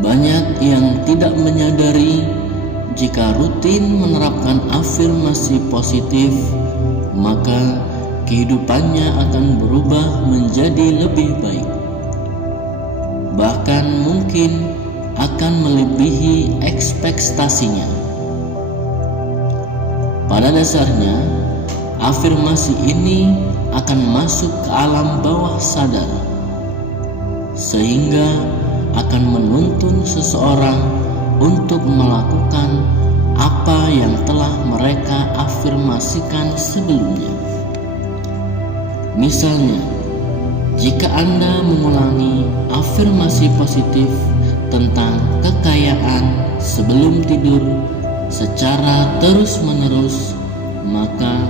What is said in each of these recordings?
Banyak yang tidak menyadari jika rutin menerapkan afirmasi positif, maka kehidupannya akan berubah menjadi lebih baik. Bahkan mungkin akan melebihi ekspektasinya. Pada dasarnya, afirmasi ini akan masuk ke alam bawah sadar, sehingga akan menuntun seseorang untuk melakukan apa yang telah mereka afirmasikan sebelumnya. Misalnya, jika Anda mengulangi afirmasi positif tentang kekayaan sebelum tidur secara terus-menerus, maka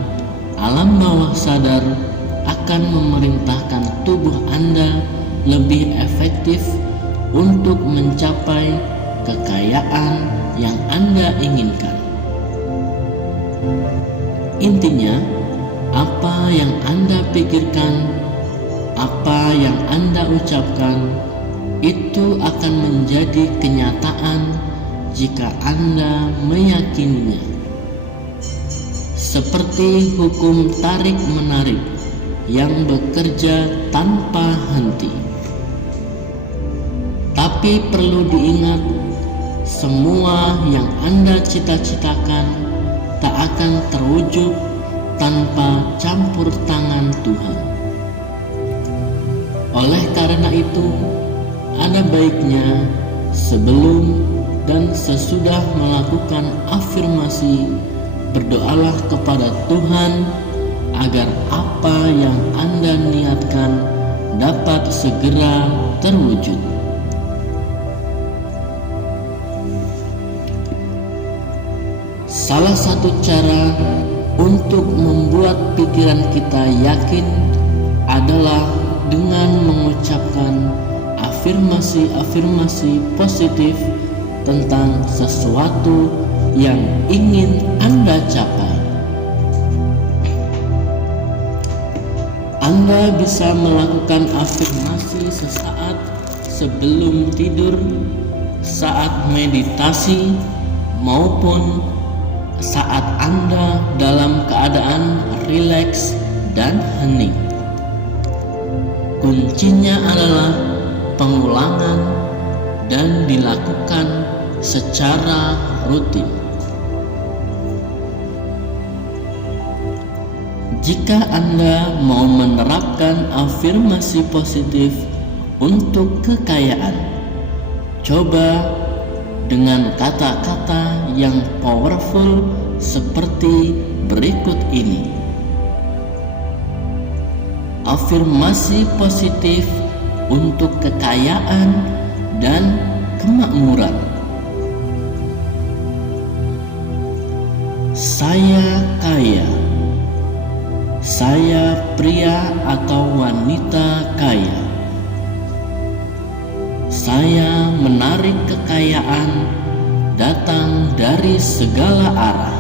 alam bawah sadar akan memerintahkan tubuh Anda lebih efektif untuk mencapai kekayaan yang Anda inginkan. Intinya, apa yang Anda pikirkan, apa yang Anda ucapkan, itu akan menjadi kenyataan jika Anda meyakininya. Seperti hukum tarik-menarik yang bekerja tanpa henti. Tapi perlu diingat, semua yang Anda cita-citakan tak akan terwujud tanpa campur tangan Tuhan. Oleh karena itu, ada baiknya sebelum dan sesudah melakukan afirmasi, berdoalah kepada Tuhan agar apa yang Anda niatkan dapat segera terwujud. Salah satu cara untuk membuat pikiran kita yakin adalah dengan mengucapkan afirmasi-afirmasi positif tentang sesuatu yang ingin Anda capai. Anda bisa melakukan afirmasi sesaat sebelum tidur, saat meditasi, maupun saat Anda dalam keadaan rileks dan hening. Kuncinya adalah pengulangan dan dilakukan secara rutin. Jika Anda mau menerapkan afirmasi positif untuk kekayaan, coba dengan kata-kata yang powerful seperti berikut ini. Afirmasi positif untuk kekayaan dan kemakmuran. Saya kaya. Saya pria atau wanita kaya. Saya menarik kekayaan datang dari segala arah.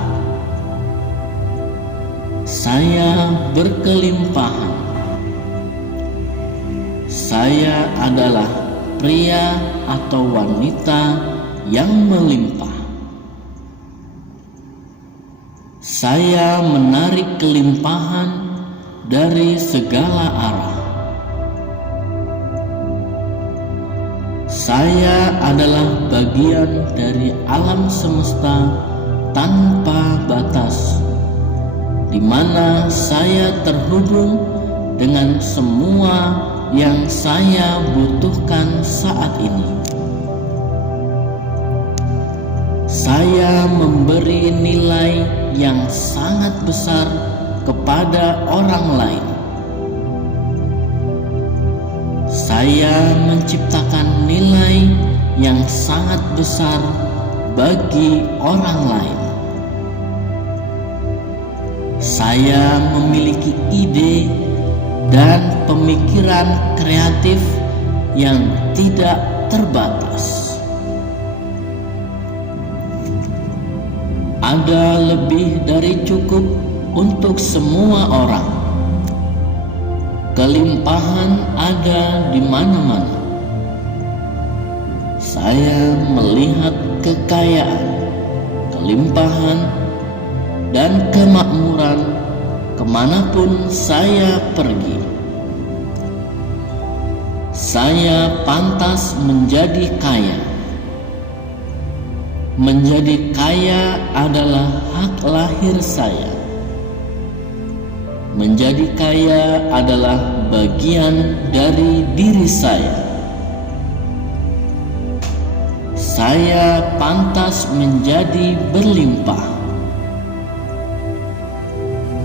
Saya berkelimpahan. Saya adalah pria atau wanita yang melimpah. Saya menarik kelimpahan dari segala arah. Saya adalah bagian dari alam semesta tanpa batas, di mana saya terhubung dengan semua yang saya butuhkan saat ini. Saya memberi nilai yang sangat besar kepada orang lain. Saya menciptakan nilai yang sangat besar bagi orang lain. Saya memiliki ide dan pemikiran kreatif yang tidak terbatas. Ada lebih dari cukup untuk semua orang. Kelimpahan ada di mana-mana. saya melihat kekayaan, kelimpahan, dan kemakmuran kemanapun saya pergi. Saya pantas menjadi kaya. Menjadi kaya adalah hak lahir saya. Menjadi kaya adalah bagian dari diri saya. Saya pantas menjadi berlimpah.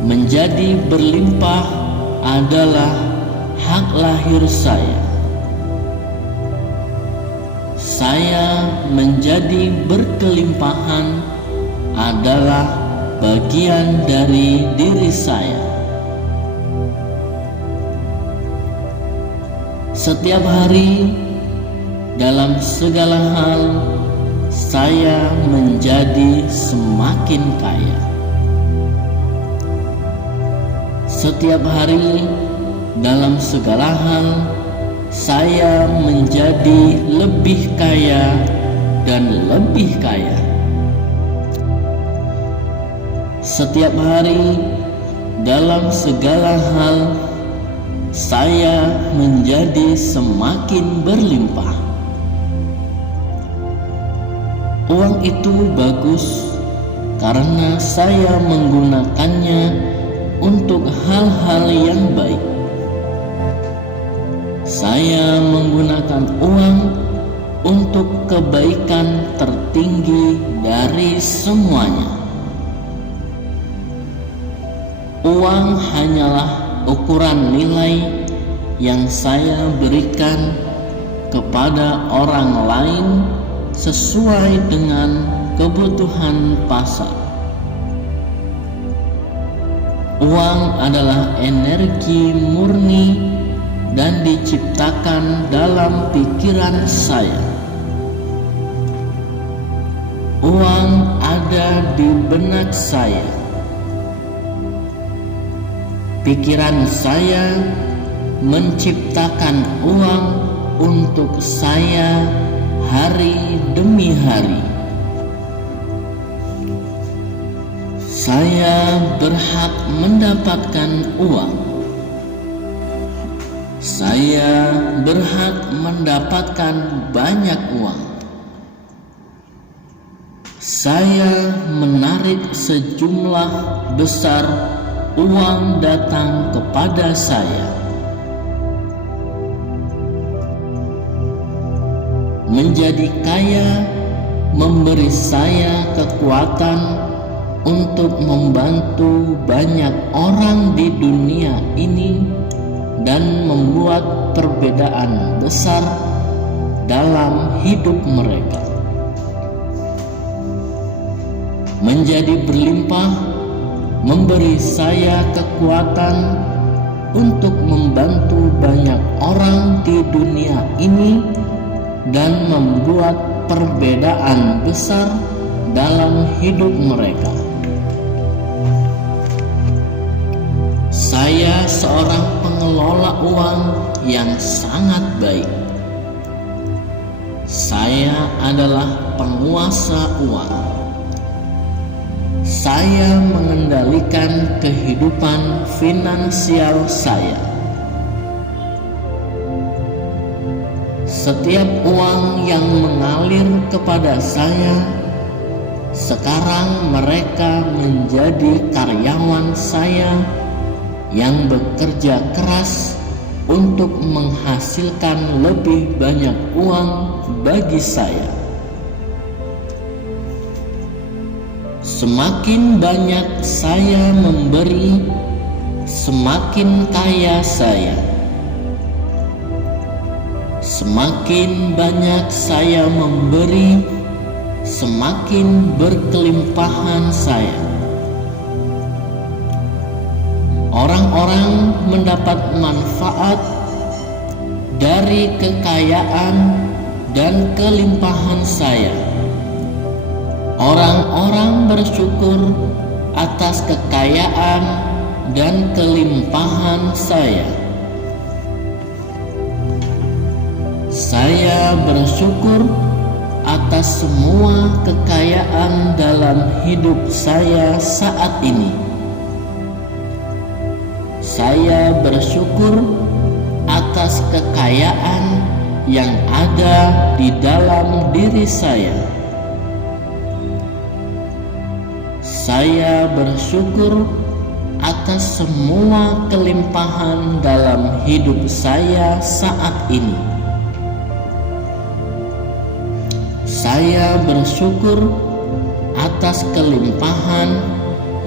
Menjadi berlimpah adalah hak lahir saya. Saya menjadi berkelimpahan adalah bagian dari diri saya. Setiap hari, dalam segala hal, saya menjadi semakin kaya. Setiap hari, dalam segala hal, saya menjadi lebih kaya dan lebih kaya. Setiap hari, dalam segala hal, saya menjadi semakin berlimpah. Uang itu bagus karena saya menggunakannya untuk hal-hal yang baik. Saya menggunakan uang untuk kebaikan tertinggi dari semuanya. Uang hanyalah ukuran nilai yang saya berikan kepada orang lain sesuai dengan kebutuhan pasar. Uang adalah energi murni dan diciptakan dalam pikiran saya. Uang ada di benak saya. Pikiran saya menciptakan uang untuk saya hari demi hari. Saya berhak mendapatkan uang. Saya berhak mendapatkan banyak uang. Saya menarik sejumlah besar uang datang kepada saya. Menjadi kaya memberi saya kekuatan untuk membantu banyak orang di dunia ini dan membuat perbedaan besar dalam hidup mereka. Menjadi berlimpah memberi saya kekuatan untuk membantu banyak orang di dunia ini dan membuat perbedaan besar dalam hidup mereka. Saya seorang pengelola uang yang sangat baik. Saya adalah penguasa uang. Saya mengendalikan kehidupan finansial saya. Setiap uang yang mengalir kepada saya, sekarang mereka menjadi karyawan saya yang bekerja keras untuk menghasilkan lebih banyak uang bagi saya. Semakin banyak saya memberi, semakin kaya saya. Semakin banyak saya memberi, semakin berkelimpahan saya. Orang-orang mendapat manfaat dari kekayaan dan kelimpahan saya. Orang-orang bersyukur atas kekayaan dan kelimpahan saya. Saya bersyukur atas semua kekayaan dalam hidup saya saat ini. Saya bersyukur atas kekayaan yang ada di dalam diri saya. Saya bersyukur atas semua kelimpahan dalam hidup saya saat ini. Saya bersyukur atas kelimpahan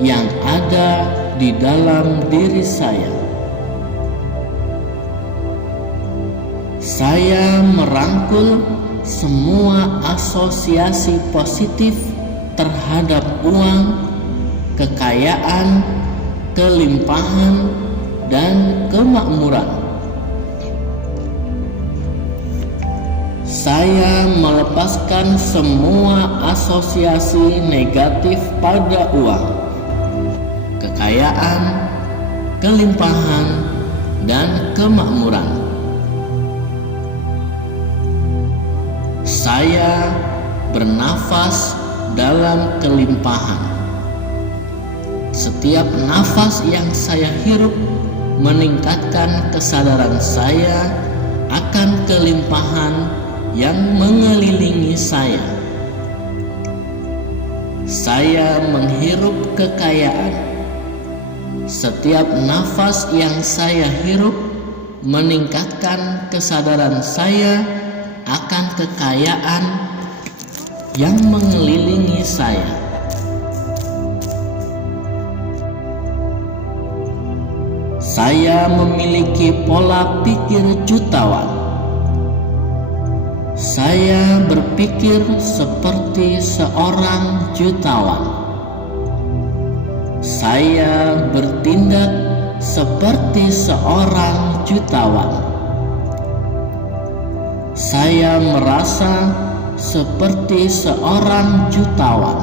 yang ada di dalam diri saya. Saya merangkul semua asosiasi positif terhadap uang, kekayaan, kelimpahan, dan kemakmuran. Saya melepaskan semua asosiasi negatif pada uang, kekayaan, kelimpahan, dan kemakmuran. Saya bernafas dalam kelimpahan. Setiap nafas yang saya hirup meningkatkan kesadaran saya akan kelimpahan yang mengelilingi saya. Saya menghirup kekayaan. Setiap nafas yang saya hirup meningkatkan kesadaran saya akan kekayaan yang mengelilingi saya. Saya memiliki pola pikir jutawan. Saya berpikir seperti seorang jutawan. Saya bertindak seperti seorang jutawan. Saya merasa seperti seorang jutawan.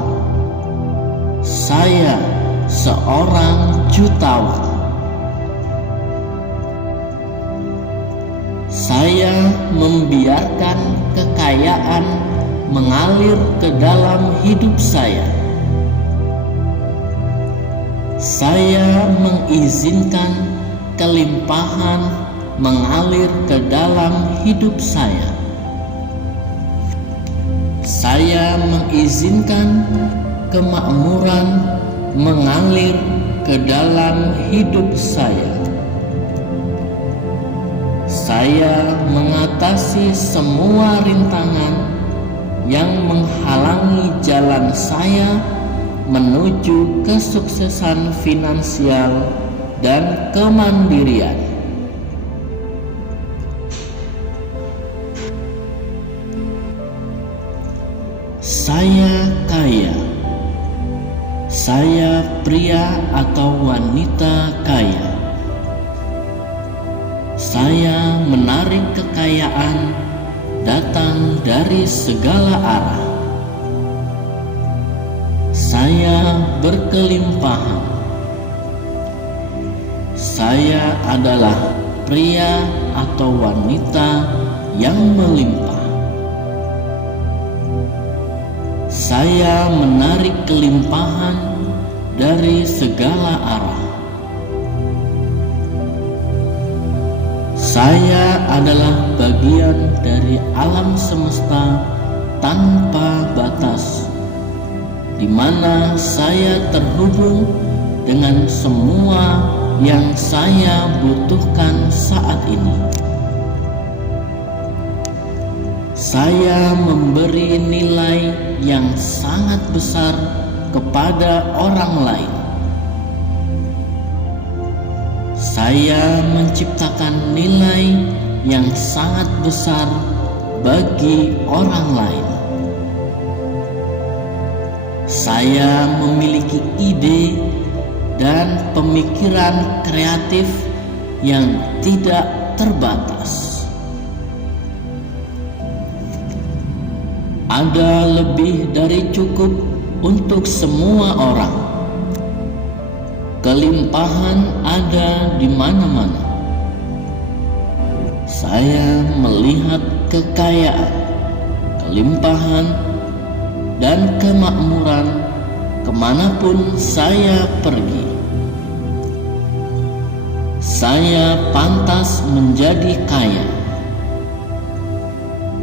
Saya seorang jutawan. Saya membiarkan kekayaan mengalir ke dalam hidup saya. Saya mengizinkan kelimpahan mengalir ke dalam hidup saya. Saya mengizinkan kemakmuran mengalir ke dalam hidup saya. Saya mengatasi semua rintangan yang menghalangi jalan saya menuju kesuksesan finansial dan kemandirian. Saya kaya. Saya pria atau wanita kaya. Saya menarik kekayaan datang dari segala arah. Saya berkelimpahan. Saya adalah pria atau wanita yang melimpah. Saya menarik kelimpahan dari segala arah. Saya adalah bagian dari alam semesta tanpa batas, di mana saya terhubung dengan semua yang saya butuhkan saat ini. Saya memberi nilai yang sangat besar kepada orang lain. Saya menciptakan nilai yang sangat besar bagi orang lain. Saya memiliki ide dan pemikiran kreatif yang tidak terbatas. Ada lebih dari cukup untuk semua orang. Kelimpahan ada di mana-mana. Saya melihat kekayaan, kelimpahan, dan kemakmuran kemanapun saya pergi. Saya pantas menjadi kaya.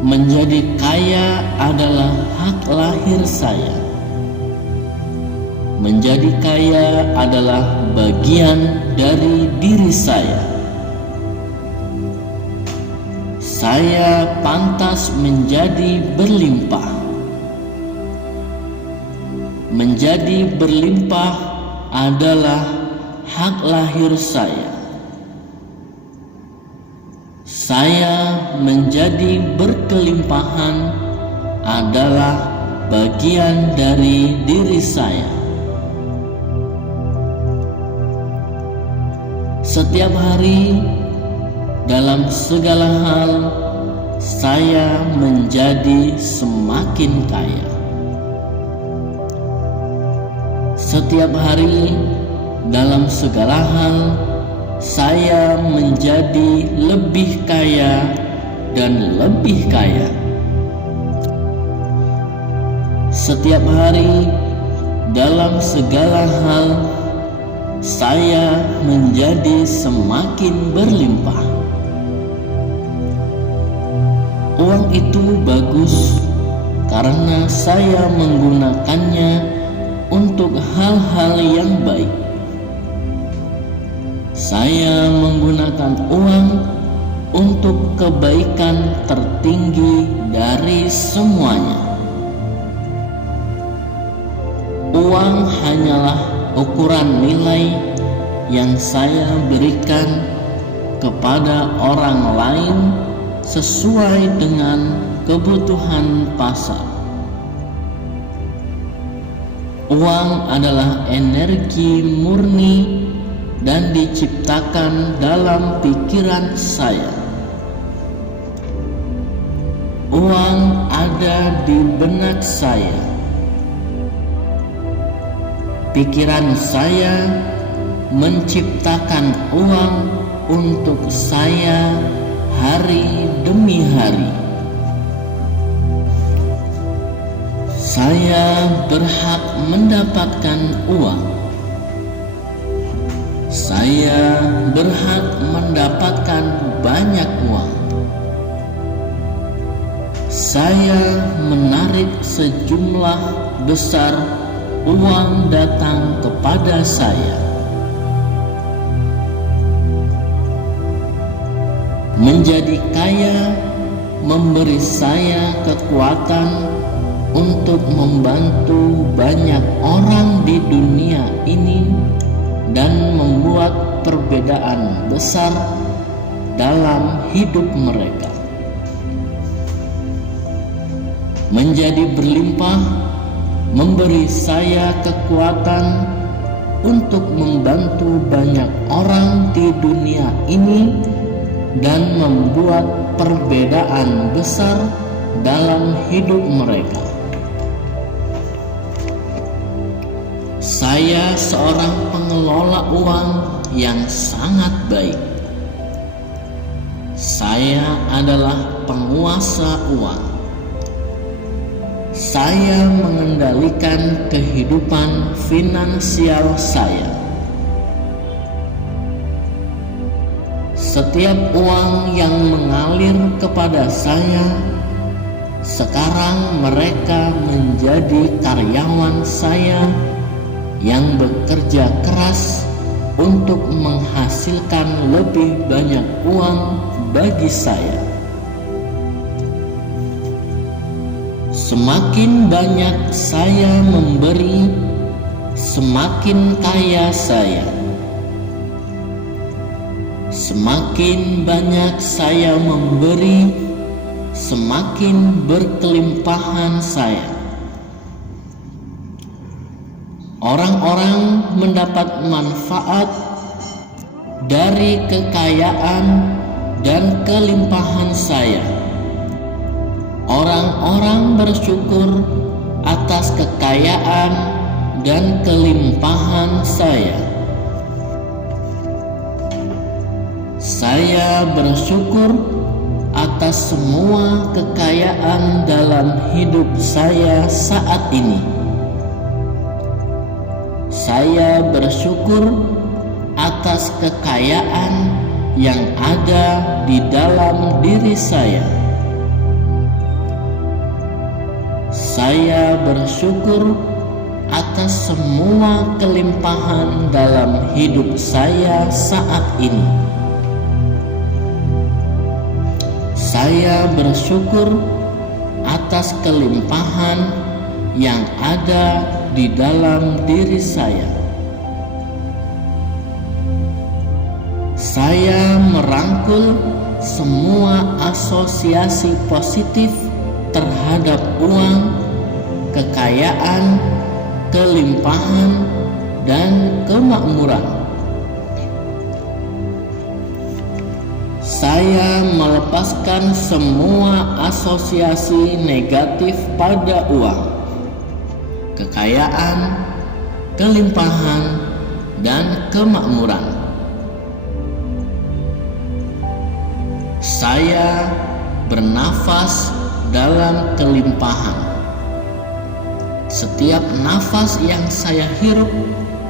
Menjadi kaya adalah hak lahir saya. Menjadi kaya adalah bagian dari diri saya. Saya pantas menjadi berlimpah. Menjadi berlimpah adalah hak lahir saya. Saya menjadi berkelimpahan adalah bagian dari diri saya. Setiap hari, dalam segala hal, saya menjadi semakin kaya. Setiap hari, dalam segala hal, saya menjadi lebih kaya dan lebih kaya. Setiap hari, dalam segala hal, saya menjadi semakin berlimpah. Uang itu bagus karena saya menggunakannya untuk hal-hal yang baik. Saya menggunakan uang untuk kebaikan tertinggi dari semuanya. Uang hanyalah ukuran nilai yang saya berikan kepada orang lain sesuai dengan kebutuhan pasar. Uang adalah energi murni dan diciptakan dalam pikiran saya. Uang ada di benak saya. Pikiran saya menciptakan uang untuk saya hari demi hari. Saya berhak mendapatkan uang. Saya berhak mendapatkan banyak uang. Saya menarik sejumlah besar uang datang kepada saya. Menjadi kaya memberi saya kekuatan untuk membantu banyak orang di dunia ini dan membuat perbedaan besar dalam hidup mereka. Menjadi berlimpah memberi saya kekuatan untuk membantu banyak orang di dunia ini dan membuat perbedaan besar dalam hidup mereka. Saya seorang pengelola uang yang sangat baik. Saya adalah penguasa uang. Saya mengendalikan kehidupan finansial saya. Setiap uang yang mengalir kepada saya, sekarang mereka menjadi karyawan saya yang bekerja keras untuk menghasilkan lebih banyak uang bagi saya. Semakin banyak saya memberi, semakin kaya saya. Semakin banyak saya memberi, semakin berkelimpahan saya. Orang-orang mendapat manfaat dari kekayaan dan kelimpahan saya. Orang-orang bersyukur atas kekayaan dan kelimpahan saya. Saya bersyukur atas semua kekayaan kekayaan dalam hidup saya saat ini. Saya bersyukur atas kekayaan yang ada di dalam diri saya. Saya bersyukur atas semua kelimpahan dalam hidup saya saat ini. Saya bersyukur atas kelimpahan yang ada di dalam diri saya. Saya merangkul semua asosiasi positif terhadap uang, kekayaan, kelimpahan, dan kemakmuran. Saya melepaskan semua asosiasi negatif pada uang, kekayaan, kelimpahan, dan kemakmuran. Saya bernafas dalam kelimpahan. Setiap nafas yang saya hirup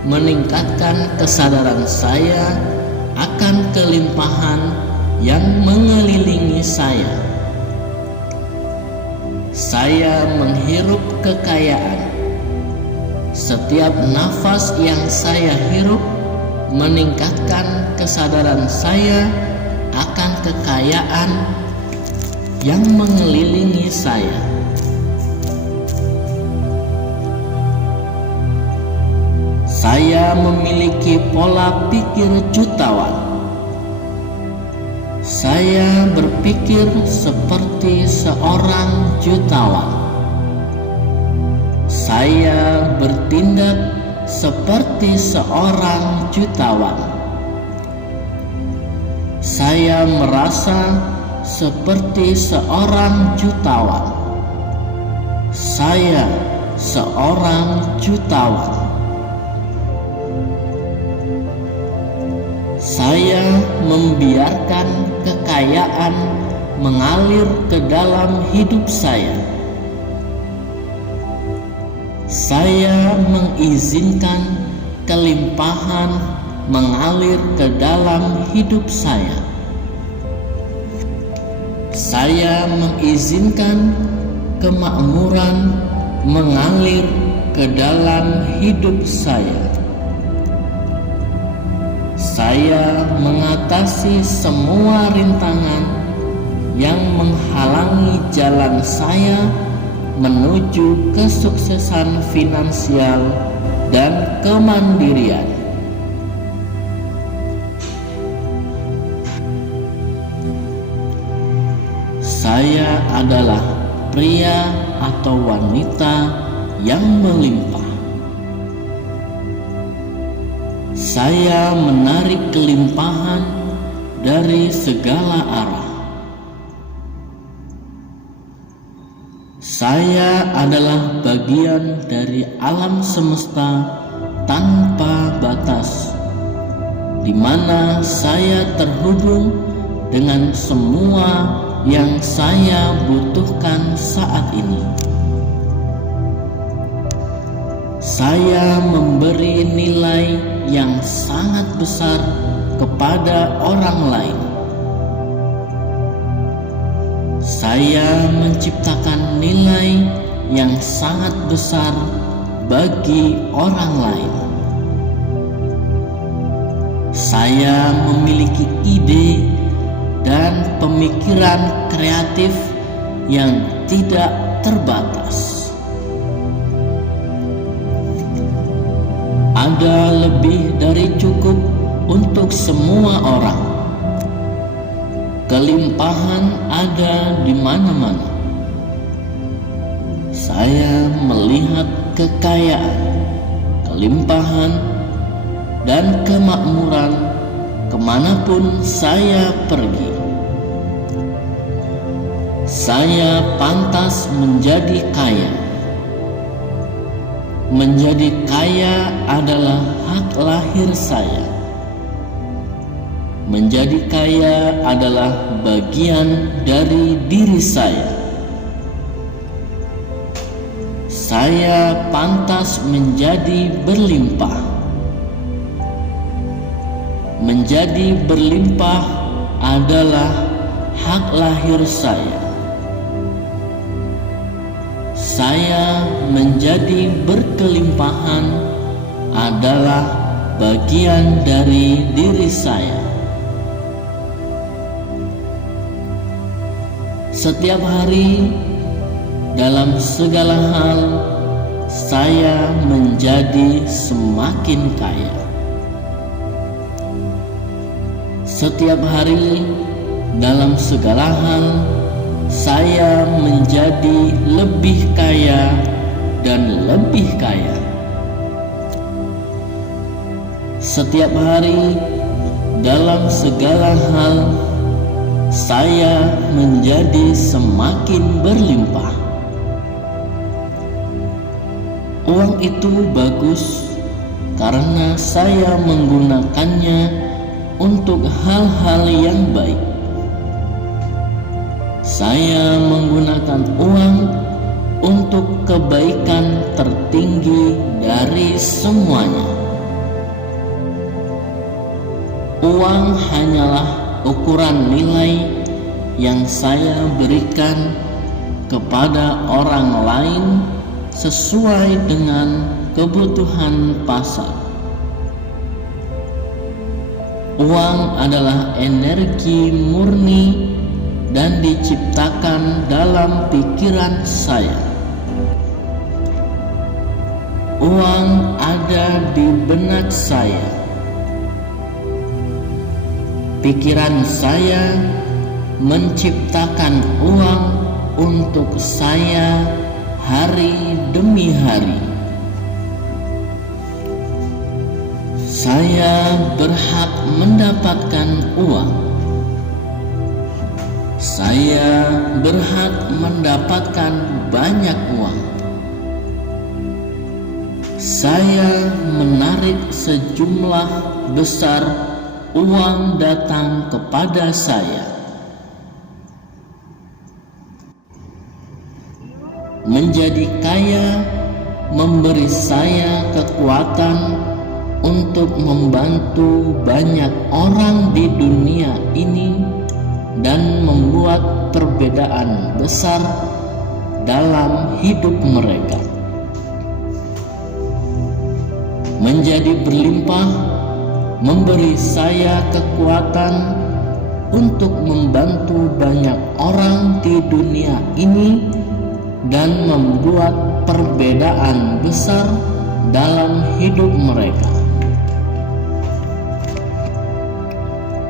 meningkatkan kesadaran saya akan kelimpahan yang mengelilingi saya. Saya menghirup kekayaan. Setiap nafas yang saya hirup meningkatkan kesadaran saya akan kekayaan yang mengelilingi saya. Saya memiliki pola pikir jutawan. Saya berpikir seperti seorang jutawan. Saya bertindak seperti seorang jutawan. Saya merasa seperti seorang jutawan. Saya seorang jutawan. Saya membiarkan kekayaan mengalir ke dalam hidup saya. Saya mengizinkan kelimpahan mengalir ke dalam hidup saya. Saya mengizinkan kemakmuran mengalir ke dalam hidup saya. Saya mengatasi semua rintangan yang menghalangi jalan saya menuju kesuksesan finansial dan kemandirian. Saya adalah pria atau wanita yang melimpah. Saya menarik kelimpahan dari segala arah. Saya adalah bagian dari alam semesta tanpa batas, di mana saya terhubung dengan semua yang saya butuhkan saat ini. Saya memberi nilai yang sangat besar kepada orang lain. Saya menciptakan nilai yang sangat besar bagi orang lain. Saya memiliki ide dan pemikiran kreatif yang tidak terbatas. Ada lebih dari cukup untuk semua orang. Kelimpahan ada di mana-mana. Saya melihat kekayaan, kelimpahan, dan kemakmuran kemanapun saya pergi. Saya pantas menjadi kaya. Menjadi kaya adalah hak lahir saya. Menjadi kaya adalah bagian dari diri saya. saya pantas menjadi berlimpah. Menjadi berlimpah adalah hak lahir saya. Saya menjadi berkelimpahan adalah bagian dari diri saya. Setiap hari, dalam segala hal, saya menjadi semakin kaya. Setiap hari, dalam segala hal, saya menjadi lebih kaya dan lebih kaya. Setiap hari, dalam segala hal, saya menjadi semakin berlimpah. Uang itu bagus karena saya menggunakannya untuk hal-hal yang baik. Saya menggunakan uang untuk kebaikan tertinggi dari semuanya. Uang hanyalah ukuran nilai yang saya berikan kepada orang lain sesuai dengan kebutuhan pasar. Uang adalah energi murni dan diciptakan dalam pikiran saya. Uang ada di benak saya. Pikiran saya menciptakan uang untuk saya hari demi hari. Saya berhak mendapatkan uang. Saya berhak mendapatkan banyak uang. Saya menarik sejumlah besar uang datang kepada saya. Menjadi kaya memberi saya kekuatan untuk membantu banyak orang di dunia ini dan membuat perbedaan besar dalam hidup mereka. Menjadi berlimpah memberi saya kekuatan untuk membantu banyak orang di dunia ini dan membuat perbedaan besar dalam hidup mereka.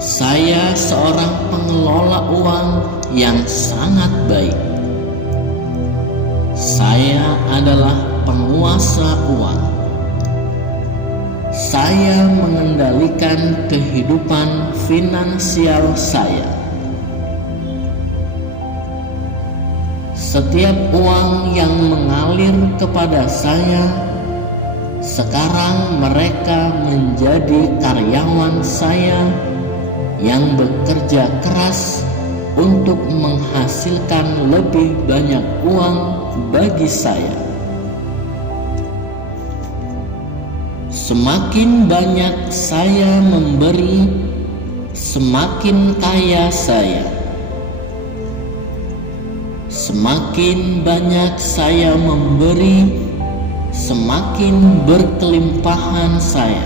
Saya seorang pengelola uang yang sangat baik. Saya adalah penguasa uang. Saya mengendalikan kehidupan finansial saya. Setiap uang yang mengalir kepada saya, sekarang mereka menjadi karyawan saya yang bekerja keras untuk menghasilkan lebih banyak uang bagi saya. Semakin banyak saya memberi, semakin kaya saya. Semakin banyak saya memberi, semakin berkelimpahan saya.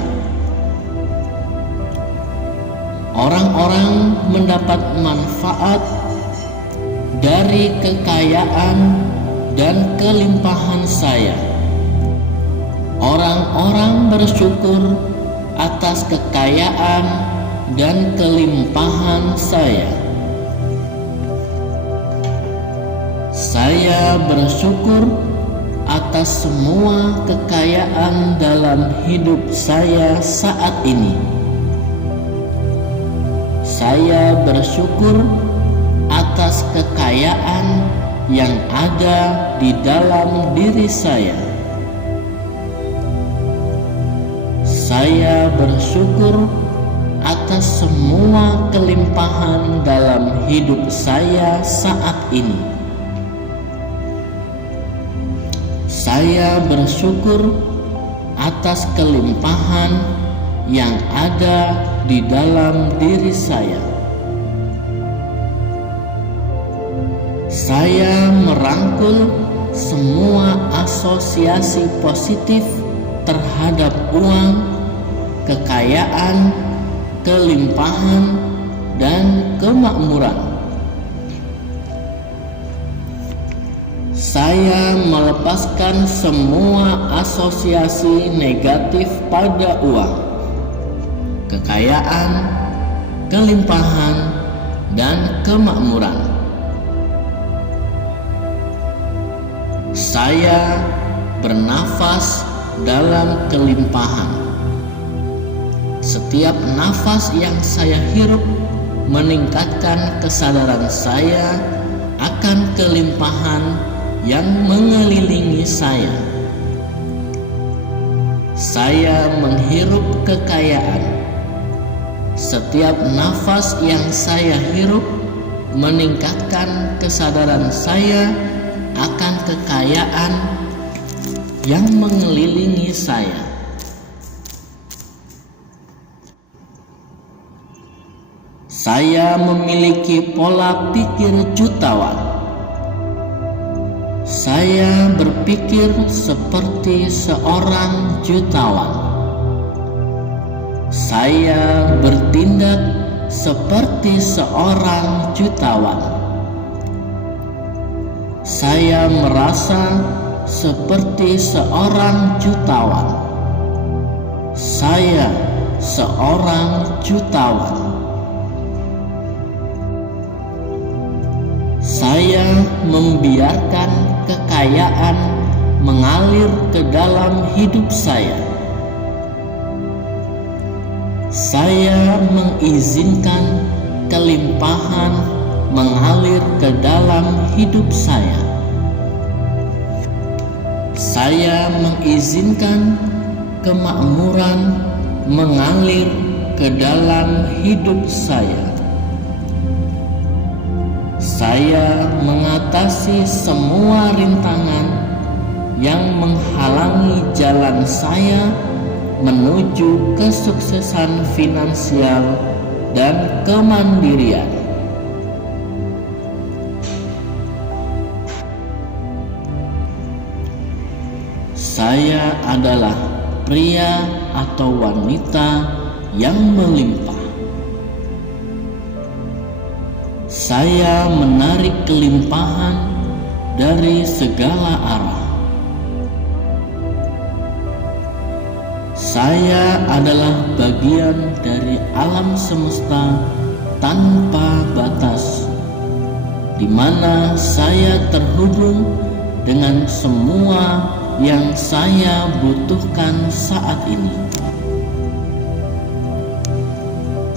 Orang-orang mendapat manfaat dari kekayaan dan kelimpahan saya. Orang-orang bersyukur atas kekayaan dan kelimpahan saya. Saya bersyukur atas semua kekayaan dalam hidup saya saat ini. Saya bersyukur atas kekayaan yang ada di dalam diri saya. Saya bersyukur atas semua kelimpahan dalam hidup saya saat ini. Saya bersyukur atas kelimpahan yang ada di dalam diri saya. Saya merangkul semua asosiasi positif terhadap uang, kekayaan, kelimpahan, dan kemakmuran. Saya melepaskan semua asosiasi negatif pada uang, kekayaan, kelimpahan, dan kemakmuran. Saya bernafas dalam kelimpahan. Setiap nafas yang saya hirup meningkatkan kesadaran saya akan kelimpahan yang mengelilingi saya. Saya menghirup kekayaan. Setiap nafas yang saya hirup meningkatkan kesadaran saya akan kekayaan yang mengelilingi saya. Saya memiliki pola pikir jutawan. Saya berpikir seperti seorang jutawan. Saya bertindak seperti seorang jutawan. Saya merasa seperti seorang jutawan. Saya seorang jutawan. Saya membiarkan kekayaan mengalir ke dalam hidup saya. Saya mengizinkan kelimpahan mengalir ke dalam hidup saya. Saya mengizinkan kemakmuran mengalir ke dalam hidup saya. Saya mengatasi semua rintangan yang menghalangi jalan saya menuju kesuksesan finansial dan kemandirian. Saya adalah pria atau wanita yang melimpah. Saya menarik kelimpahan dari segala arah. Saya adalah bagian dari alam semesta tanpa batas, di mana saya terhubung dengan semua yang saya butuhkan saat ini.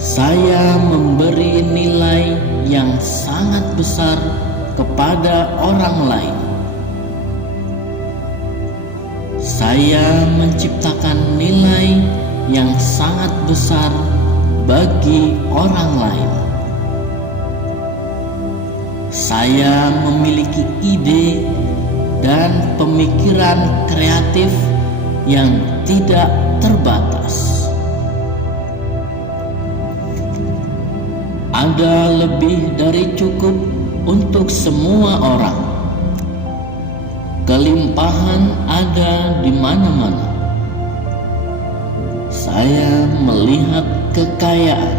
Saya memberi nilai yang sangat besar kepada orang lain. Saya menciptakan nilai yang sangat besar bagi orang lain. Saya memiliki ide dan pemikiran kreatif yang tidak terbatas. Ada lebih dari cukup untuk semua orang. Kelimpahan ada di mana-mana. Saya melihat kekayaan,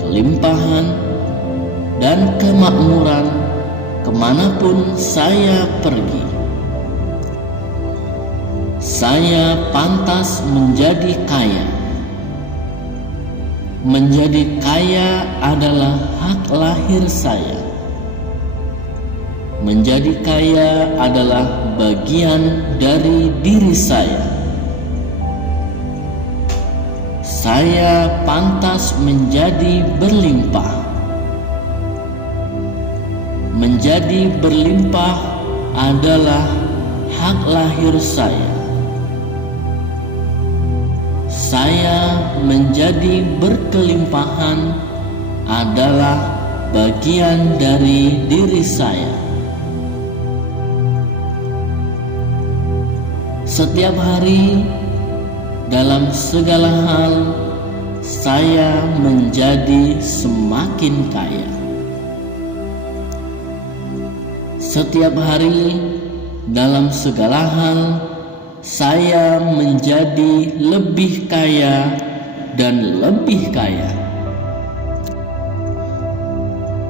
kelimpahan, dan kemakmuran kemanapun saya pergi. Saya pantas menjadi kaya. Menjadi kaya adalah hak lahir saya. Menjadi kaya adalah bagian dari diri saya. Saya pantas menjadi berlimpah. Menjadi berlimpah adalah hak lahir saya. Saya menjadi berkelimpahan adalah bagian dari diri saya. Setiap hari dalam segala hal saya menjadi semakin kaya. Setiap hari dalam segala hal saya menjadi lebih kaya dan lebih kaya.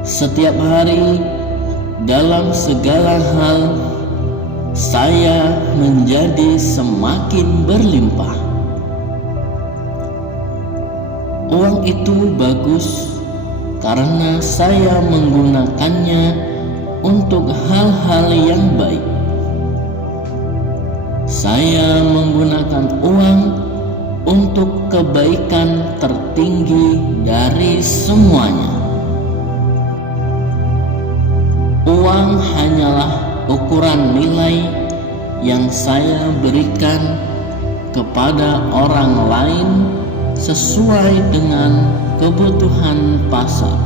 Setiap hari dalam segala hal saya menjadi semakin berlimpah. Uang itu bagus karena saya menggunakannya untuk hal-hal yang baik. Saya menggunakan uang untuk kebaikan tertinggi dari semuanya. Uang hanyalah ukuran nilai yang saya berikan kepada orang lain sesuai dengan kebutuhan pasar.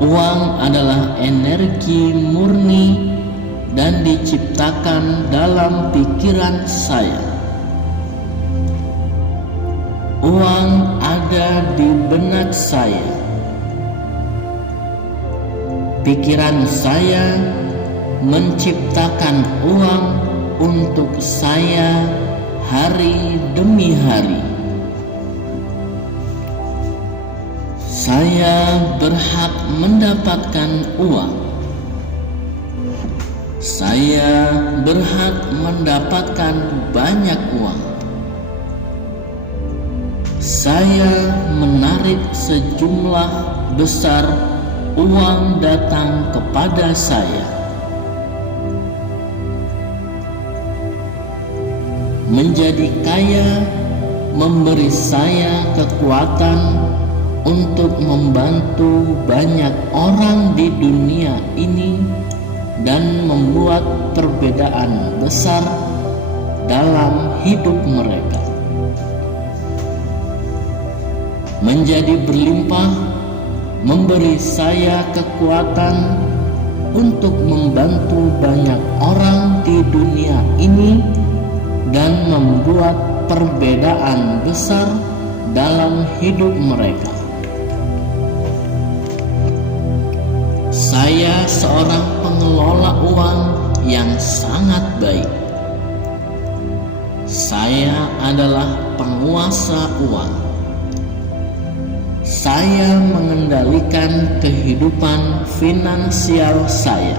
Uang adalah energi murni dan diciptakan dalam pikiran saya. Uang ada di benak saya. Pikiran saya menciptakan uang untuk saya hari demi hari. Saya berhak mendapatkan uang. Saya berhak mendapatkan banyak uang. Saya menarik sejumlah besar uang datang kepada saya. Menjadi kaya memberi saya kekuatan untuk membantu banyak orang di dunia ini dan membuat perbedaan besar dalam hidup mereka. Menjadi berlimpah memberi saya kekuatan untuk membantu banyak orang di dunia ini dan membuat perbedaan besar dalam hidup mereka. Saya seorang pengelola uang yang sangat baik. Saya adalah penguasa uang. Saya mengendalikan kehidupan finansial saya.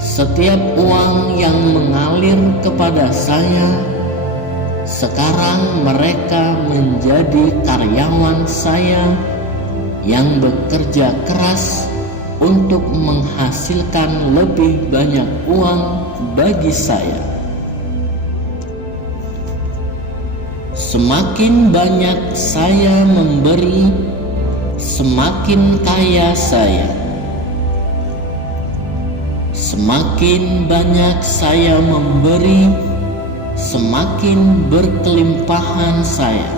Setiap uang yang mengalir kepada saya, sekarang mereka menjadi karyawan saya yang bekerja keras untuk menghasilkan lebih banyak uang bagi saya. Semakin banyak saya memberi, semakin kaya saya. Semakin banyak saya memberi, semakin berkelimpahan saya.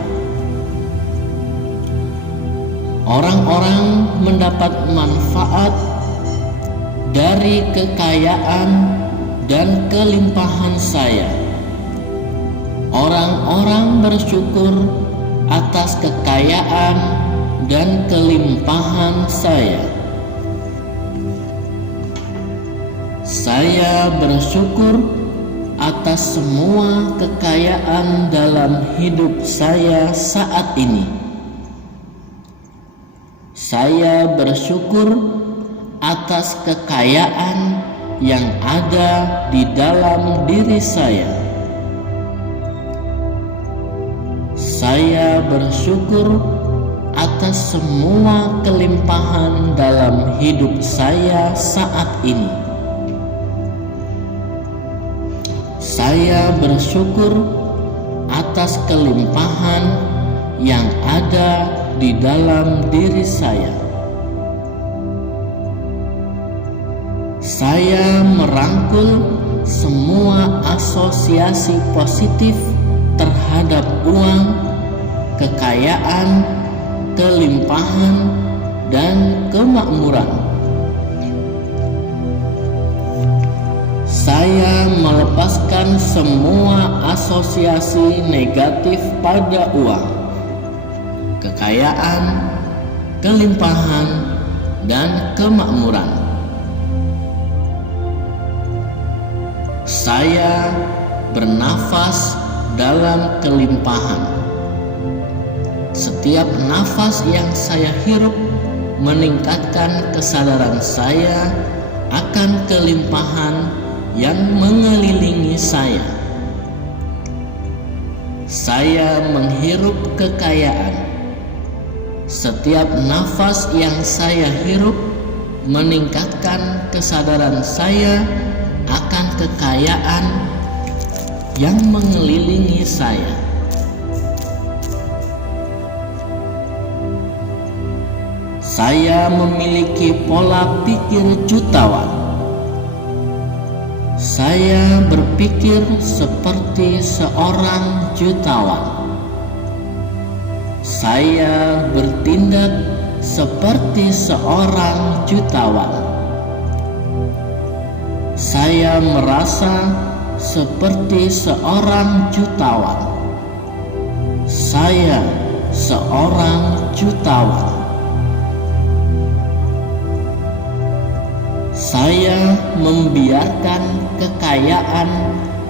Orang-orang mendapat manfaat dari kekayaan dan kelimpahan saya. Orang-orang bersyukur atas kekayaan dan kelimpahan saya. Saya bersyukur atas semua kekayaan dalam hidup saya saat ini. Saya bersyukur atas kekayaan yang ada di dalam diri saya. Saya bersyukur atas semua kelimpahan dalam hidup saya saat ini. Saya bersyukur atas kelimpahan yang ada di dalam diri saya. Saya merangkul semua asosiasi positif terhadap uang, kekayaan, kelimpahan, dan kemakmuran. Saya melepaskan semua asosiasi negatif pada uang, kekayaan, kelimpahan, dan kemakmuran. Saya bernafas dalam kelimpahan. Setiap nafas yang saya hirup meningkatkan kesadaran saya akan kelimpahan yang mengelilingi saya. Saya menghirup kekayaan. Setiap nafas yang saya hirup meningkatkan kesadaran saya akan kekayaan yang mengelilingi saya. Saya memiliki pola pikir jutawan. Saya berpikir seperti seorang jutawan. Saya bertindak seperti seorang jutawan. Saya merasa seperti seorang jutawan. Saya seorang jutawan. Saya membiarkan kekayaan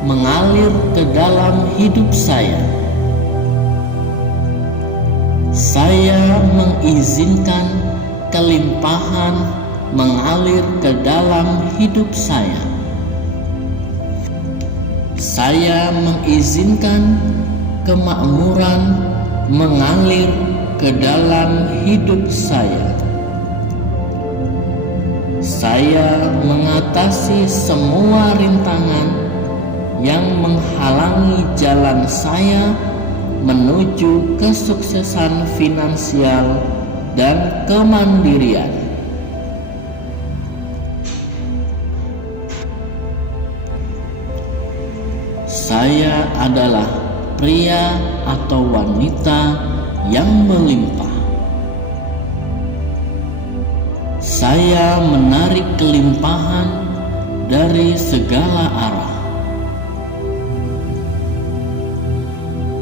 mengalir ke dalam hidup saya. Saya mengizinkan kelimpahan mengalir ke dalam hidup saya. Saya mengizinkan kemakmuran mengalir ke dalam hidup saya. Saya mengatasi semua rintangan yang menghalangi jalan saya menuju kesuksesan finansial dan kemandirian. Saya adalah pria atau wanita yang melimpah. Saya menarik kelimpahan dari segala arah.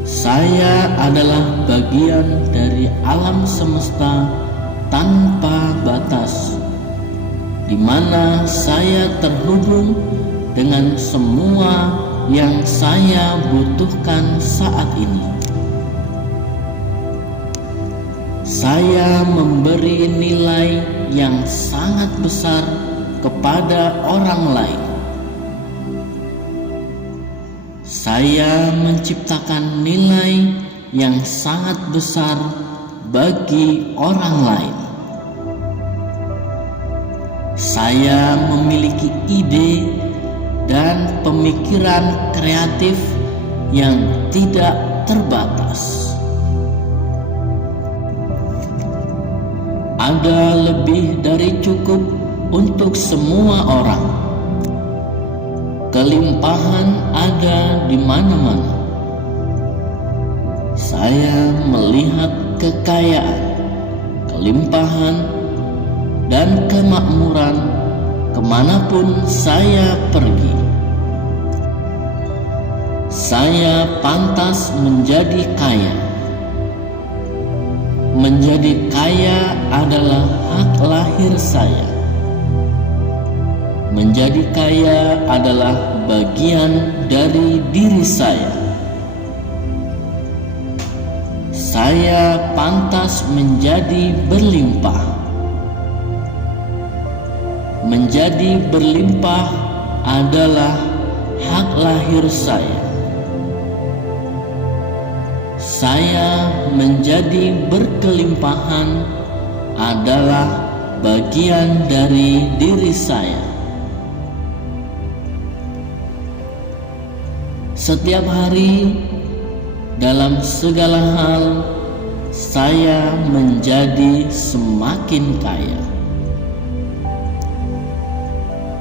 Saya adalah bagian dari alam semesta tanpa batas, di mana saya terhubung dengan semua yang saya butuhkan saat ini. Saya memberi nilai yang sangat besar kepada orang lain. Saya menciptakan nilai yang sangat besar bagi orang lain. Saya memiliki ide dan pemikiran kreatif yang tidak terbatas. Ada lebih dari cukup untuk semua orang. Kelimpahan ada di mana-mana. Saya melihat kekayaan, kelimpahan, dan kemakmuran kemanapun saya pergi. Saya pantas menjadi kaya. Menjadi kaya adalah hak lahir saya. Menjadi kaya adalah bagian dari diri saya. Saya pantas menjadi berlimpah. Menjadi berlimpah adalah hak lahir saya. Saya menjadi berkelimpahan adalah bagian dari diri saya. Setiap hari, dalam segala hal, saya menjadi semakin kaya.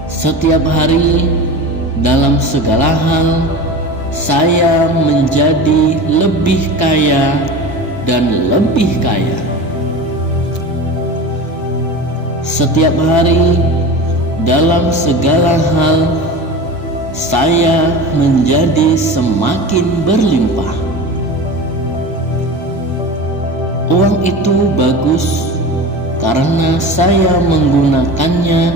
Setiap hari, dalam segala hal, saya menjadi lebih kaya dan lebih kaya. Setiap hari, dalam segala hal, saya menjadi semakin berlimpah. Uang itu bagus karena saya menggunakannya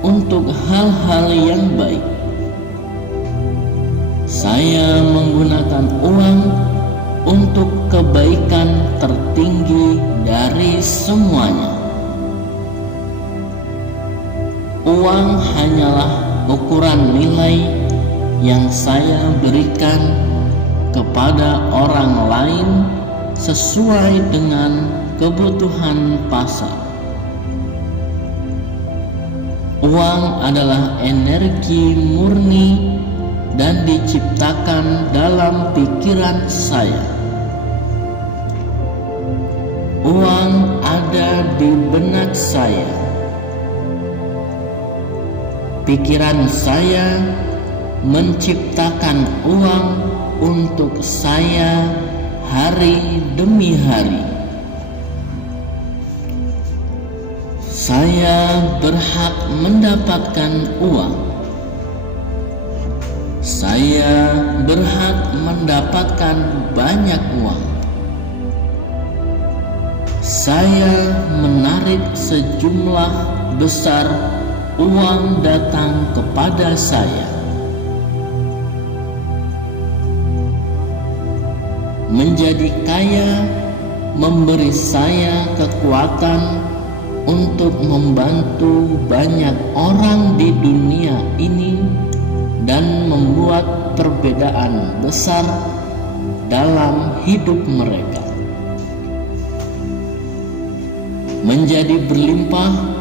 untuk hal-hal yang baik. Saya menggunakan uang untuk kebaikan tertinggi dari semuanya. Uang hanyalah ukuran nilai yang saya berikan kepada orang lain sesuai dengan kebutuhan pasar. Uang adalah energi murni dan diciptakan dalam pikiran saya. Uang ada di benak saya. Pikiran saya menciptakan uang untuk saya hari demi hari. Saya berhak mendapatkan uang. Saya berhak mendapatkan banyak uang. Saya menarik sejumlah besar uang datang kepada saya. Menjadi kaya memberi saya kekuatan untuk membantu banyak orang di dunia ini dan membuat perbedaan besar dalam hidup mereka. Menjadi berlimpah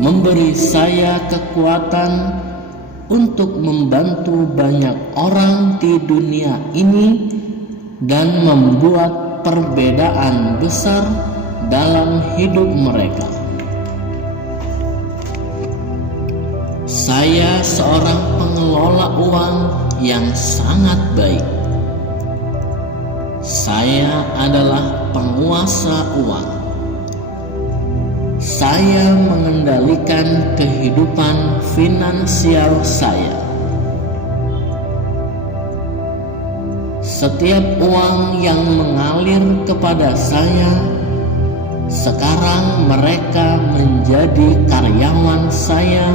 memberi saya kekuatan untuk membantu banyak orang di dunia ini dan membuat perbedaan besar dalam hidup mereka. Saya seorang pengelola uang yang sangat baik. Saya adalah penguasa uang. Saya mengendalikan kehidupan finansial saya. Setiap uang yang mengalir kepada saya, sekarang mereka menjadi karyawan saya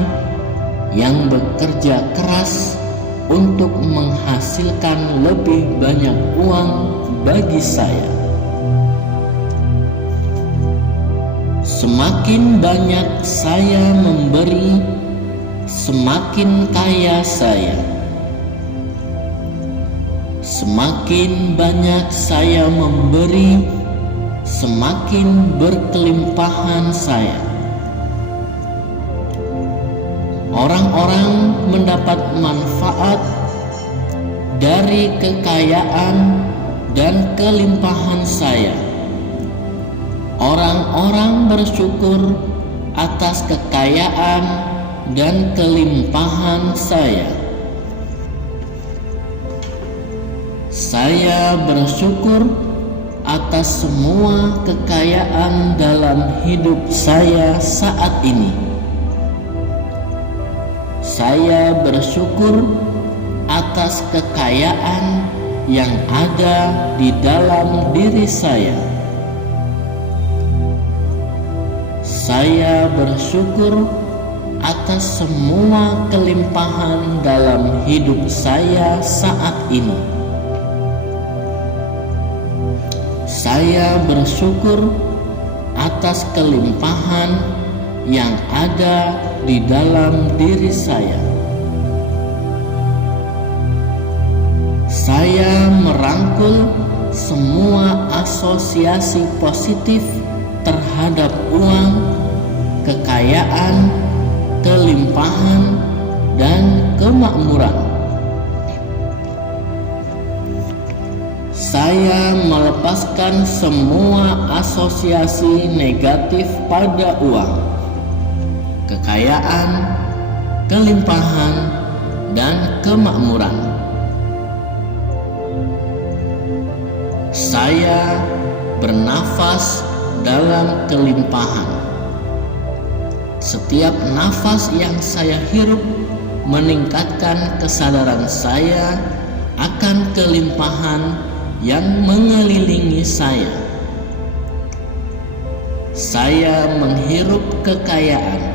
yang bekerja keras untuk menghasilkan lebih banyak uang bagi saya. Semakin banyak saya memberi, semakin kaya saya. Semakin banyak saya memberi, semakin berkelimpahan saya. Orang-orang mendapat manfaat dari kekayaan dan kelimpahan saya. Orang-orang bersyukur atas kekayaan dan kelimpahan saya. Saya bersyukur atas semua kekayaan dalam hidup saya saat ini. Saya bersyukur atas kekayaan yang ada di dalam diri saya. Saya bersyukur atas semua kelimpahan dalam hidup saya saat ini. Saya bersyukur atas kelimpahan yang ada di dalam diri saya. Saya merangkul semua asosiasi positif terhadap uang, kekayaan, kelimpahan, dan kemakmuran. Saya melepaskan semua asosiasi negatif pada uang, kekayaan, kelimpahan, dan kemakmuran. Saya bernafas dalam kelimpahan. Setiap nafas yang saya hirup meningkatkan kesadaran saya akan kelimpahan yang mengelilingi saya. Saya menghirup kekayaan.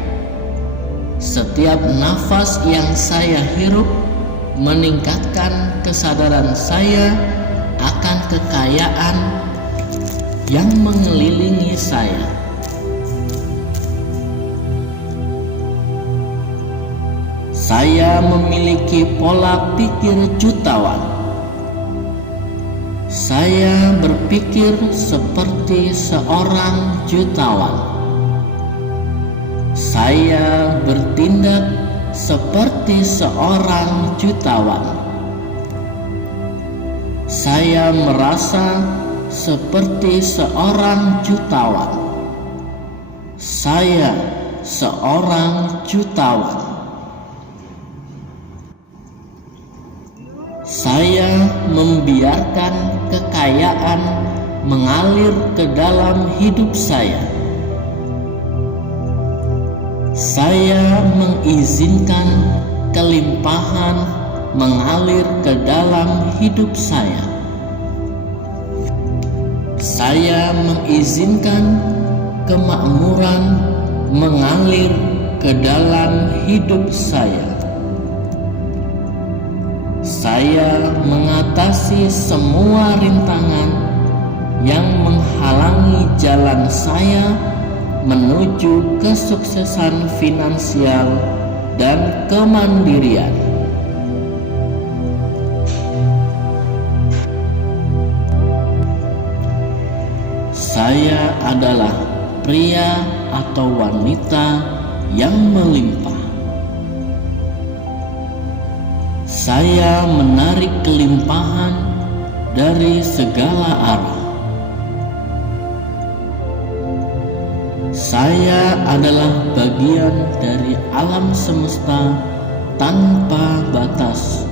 Setiap nafas yang saya hirup meningkatkan kesadaran saya akan kekayaan yang mengelilingi saya. Saya memiliki pola pikir jutawan. Saya berpikir seperti seorang jutawan. Saya bertindak seperti seorang jutawan. Saya merasa seperti seorang jutawan. Saya seorang jutawan. Saya membiarkan kekayaan mengalir ke dalam hidup saya. Saya mengizinkan kelimpahan mengalir ke dalam hidup saya. Saya mengizinkan kemakmuran mengalir ke dalam hidup saya. Saya mengatasi semua rintangan yang menghalangi jalan saya menuju kesuksesan finansial dan kemandirian. Saya adalah pria atau wanita yang melimpah. Saya menarik kelimpahan dari segala arah. Saya adalah bagian dari alam semesta tanpa batas,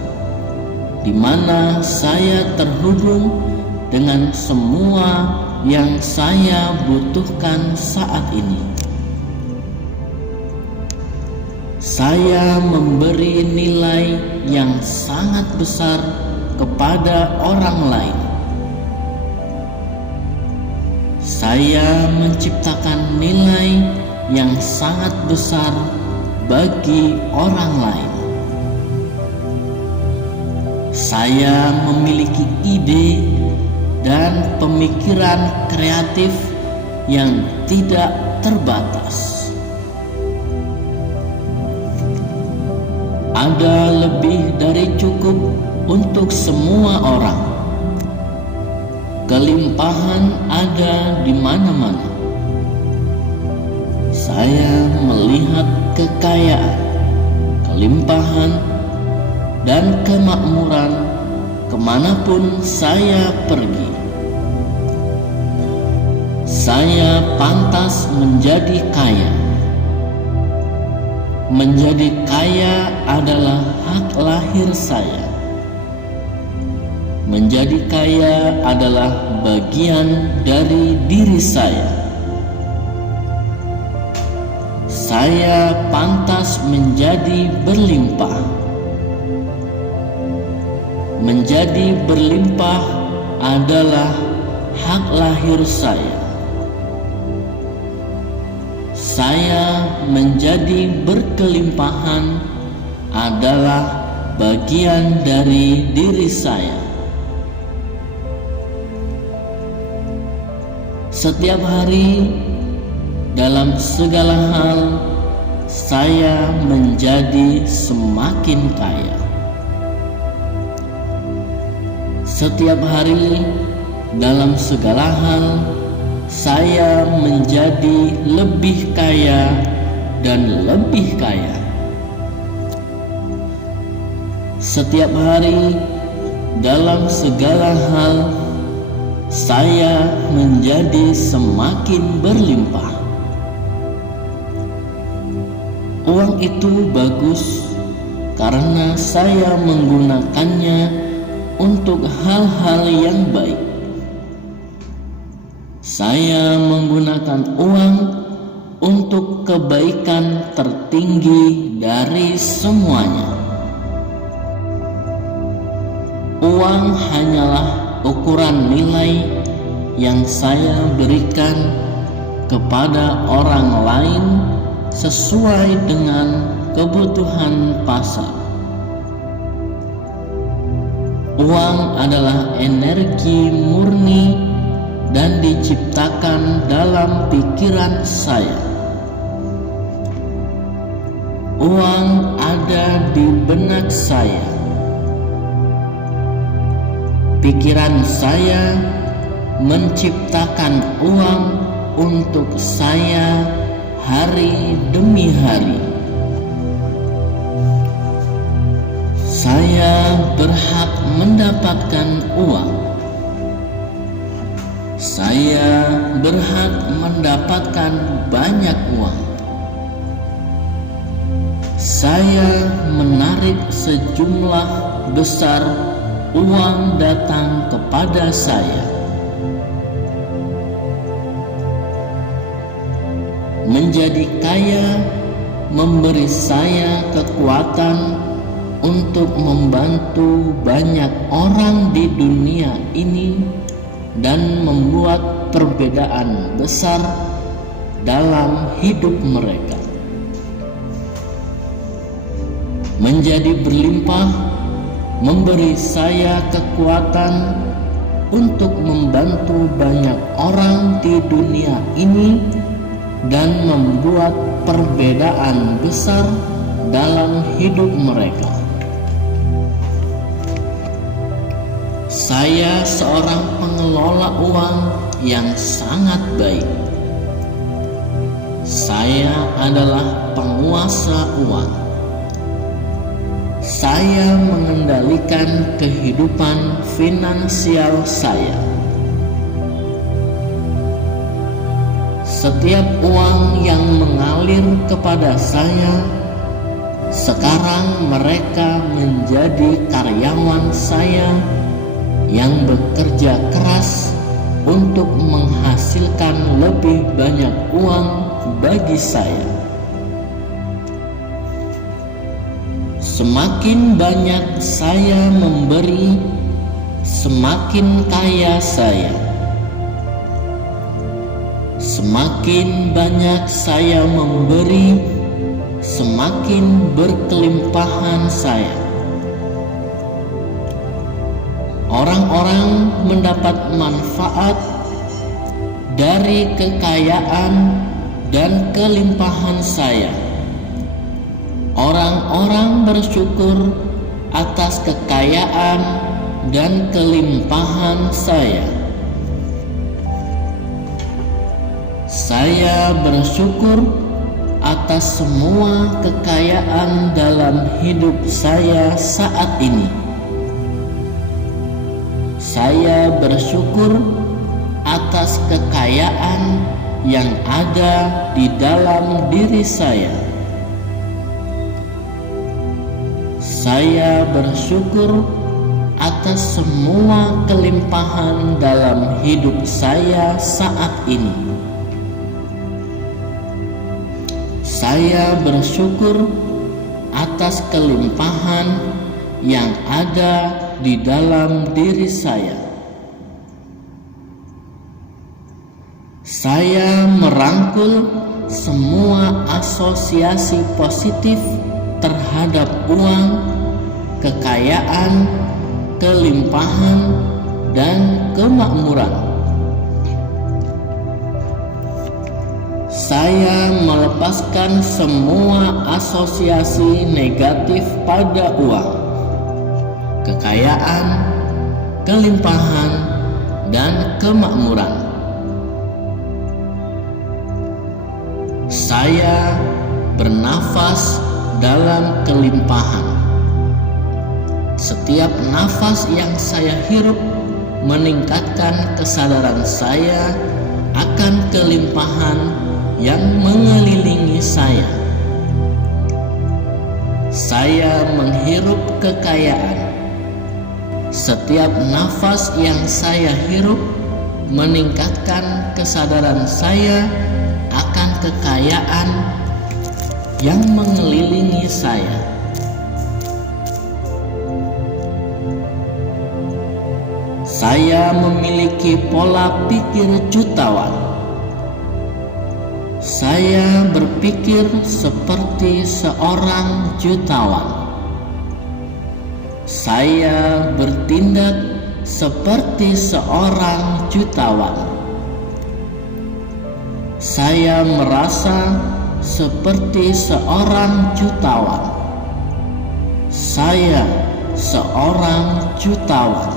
di mana saya terhubung dengan semua yang saya butuhkan saat ini. Saya memberi nilai yang sangat besar kepada orang lain. Saya menciptakan nilai yang sangat besar bagi orang lain. Saya memiliki ide dan pemikiran kreatif yang tidak terbatas. Ada lebih dari cukup untuk semua orang. Kelimpahan ada di mana-mana. Saya melihat kekayaan, kelimpahan, dan kemakmuran kemanapun saya pergi. Saya pantas menjadi kaya. Menjadi kaya adalah hak lahir saya. Menjadi kaya adalah bagian dari diri saya. Saya pantas menjadi berlimpah. Menjadi berlimpah adalah hak lahir saya. Saya menjadi berkelimpahan adalah bagian dari diri saya. Setiap hari, dalam segala hal, saya menjadi semakin kaya. Setiap hari, dalam segala hal, saya menjadi lebih kaya dan lebih kaya. Setiap hari, dalam segala hal, saya menjadi semakin berlimpah. Uang itu bagus karena saya menggunakannya untuk hal-hal yang baik. Saya menggunakan uang untuk kebaikan tertinggi dari semuanya. Uang hanyalah ukuran nilai yang saya berikan kepada orang lain sesuai dengan kebutuhan pasar. Uang adalah energi murni dan diciptakan dalam pikiran saya. Uang ada di benak saya. Pikiran saya menciptakan uang untuk saya hari demi hari. Saya berhak mendapatkan uang. Saya berhak mendapatkan banyak uang. Saya menarik sejumlah besar uang datang kepada saya. Menjadi kaya memberi saya kekuatan untuk membantu banyak orang di dunia ini dan membuat perbedaan besar dalam hidup mereka. Menjadi berlimpah memberi saya kekuatan untuk membantu banyak orang di dunia ini dan membuat perbedaan besar dalam hidup mereka. Saya seorang pengelola uang yang sangat baik. Saya adalah penguasa uang. Saya mengendalikan kehidupan finansial saya. Setiap uang yang mengalir kepada saya, sekarang mereka menjadi karyawan saya yang bekerja keras untuk menghasilkan lebih banyak uang bagi saya. Semakin banyak saya memberi, semakin kaya saya. Semakin banyak saya memberi, semakin berkelimpahan saya. Orang-orang mendapat manfaat dari kekayaan dan kelimpahan saya. Orang-orang bersyukur atas kekayaan dan kelimpahan saya. Saya bersyukur atas semua kekayaan dalam hidup saya saat ini. Saya bersyukur atas kekayaan yang ada di dalam diri saya. Saya bersyukur atas semua kelimpahan dalam hidup saya saat ini. Saya bersyukur atas kelimpahan yang ada di dalam diri saya. Saya merangkul semua asosiasi positif terhadap uang, kekayaan, kelimpahan, dan kemakmuran. Saya melepaskan semua asosiasi negatif pada uang, kekayaan, kelimpahan, dan kemakmuran. Saya bernafas dalam kelimpahan. Setiap nafas yang saya hirup meningkatkan kesadaran saya akan kelimpahan yang mengelilingi saya. Saya menghirup kekayaan. Setiap nafas yang saya hirup meningkatkan kesadaran saya akan kekayaan yang mengelilingi saya. Saya memiliki pola pikir jutawan. Saya berpikir seperti seorang jutawan. Saya bertindak seperti seorang jutawan. Saya merasa seperti seorang jutawan. Saya seorang jutawan.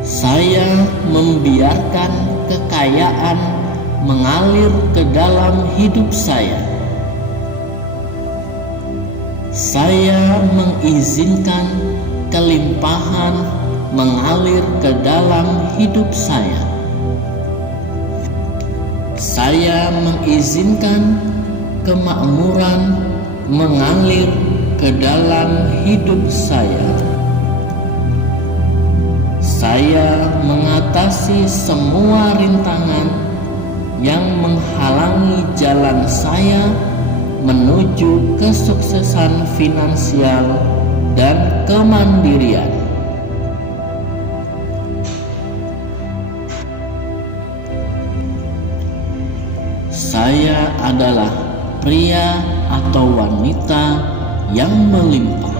Saya membiarkan kekayaan mengalir ke dalam hidup saya. Saya mengizinkan kelimpahan mengalir ke dalam hidup saya. Saya mengizinkan kemakmuran mengalir ke dalam hidup saya. Saya mengatasi semua rintangan yang menghalangi jalan saya menuju kesuksesan finansial dan kemandirian. Saya adalah pria atau wanita yang melimpah.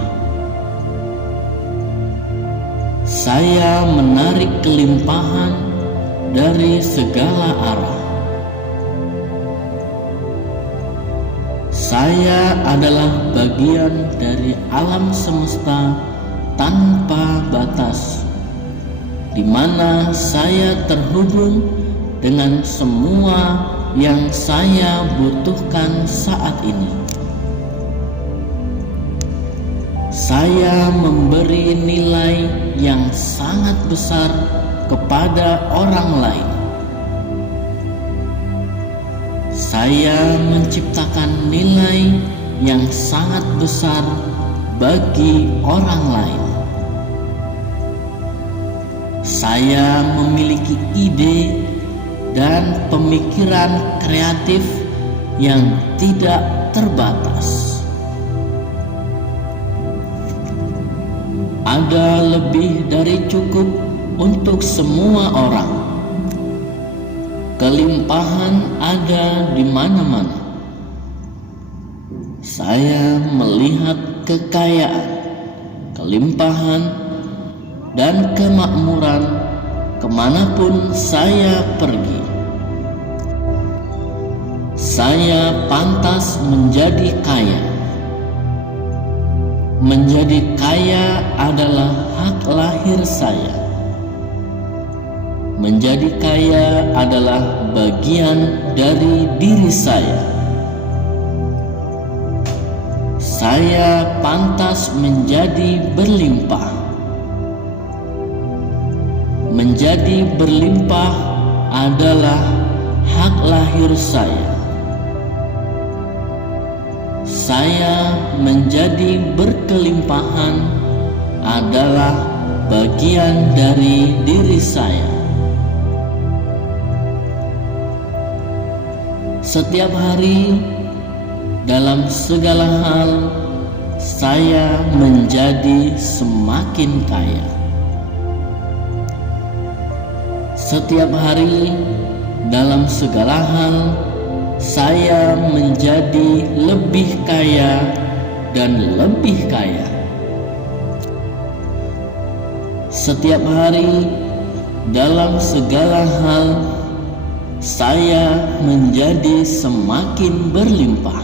Saya menarik kelimpahan dari segala arah. Saya adalah bagian dari alam semesta tanpa batas, di mana saya terhubung dengan semua yang saya butuhkan saat ini. Saya memberi nilai yang sangat besar kepada orang lain. Saya menciptakan nilai yang sangat besar bagi orang lain. Saya memiliki ide dan pemikiran kreatif yang tidak terbatas. Ada lebih dari cukup untuk semua orang. Kelimpahan ada di mana-mana. Saya melihat kekayaan, kelimpahan, dan kemakmuran kemanapun saya pergi. Saya pantas menjadi kaya. Menjadi kaya adalah hak lahir saya. Menjadi kaya adalah bagian dari diri saya. Saya pantas menjadi berlimpah. Menjadi berlimpah adalah hak lahir saya. Saya menjadi berkelimpahan adalah bagian dari diri saya. Setiap hari, dalam segala hal, saya menjadi semakin kaya. Setiap hari, dalam segala hal, saya menjadi lebih kaya dan lebih kaya. Setiap hari, dalam segala hal, saya menjadi semakin berlimpah.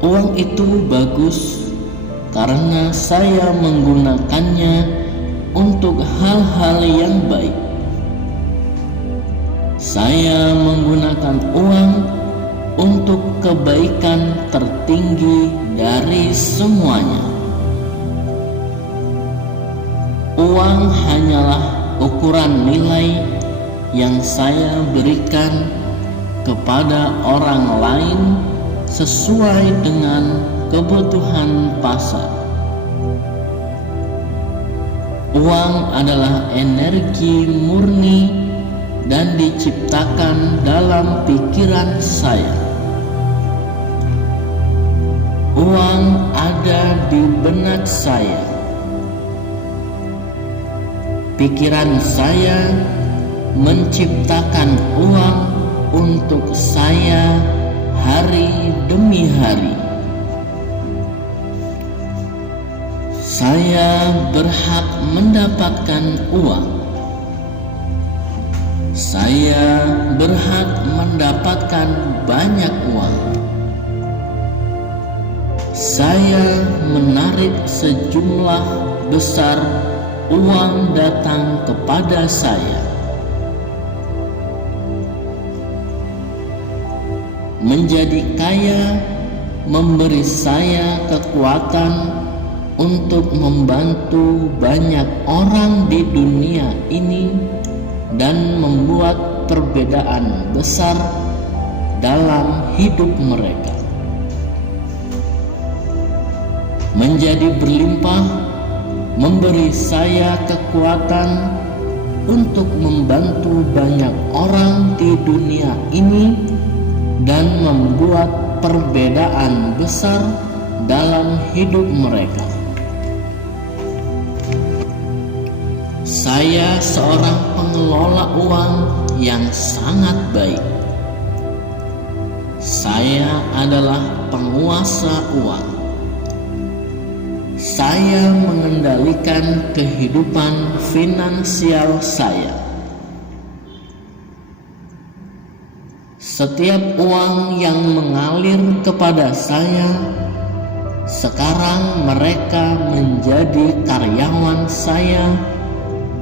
Uang itu bagus karena saya menggunakannya untuk hal-hal yang baik. Saya menggunakan uang untuk kebaikan tertinggi dari semuanya. Uang hanyalah ukuran nilai yang saya berikan kepada orang lain sesuai dengan kebutuhan pasar. Uang adalah energi murni dan diciptakan dalam pikiran saya. Uang ada di benak saya. Pikiran saya menciptakan uang untuk saya hari demi hari. Saya berhak mendapatkan uang. Saya berhak mendapatkan banyak uang. Saya menarik sejumlah besar uang datang kepada saya. Menjadi kaya memberi saya kekuatan untuk membantu banyak orang di dunia ini dan membuat perbedaan besar dalam hidup mereka. Menjadi berlimpah memberi saya kekuatan untuk membantu banyak orang di dunia ini dan membuat perbedaan besar dalam hidup mereka. Saya seorang pengelola uang yang sangat baik. Saya adalah penguasa uang. Saya mengendalikan kehidupan finansial saya. Setiap uang yang mengalir kepada saya, sekarang mereka menjadi karyawan saya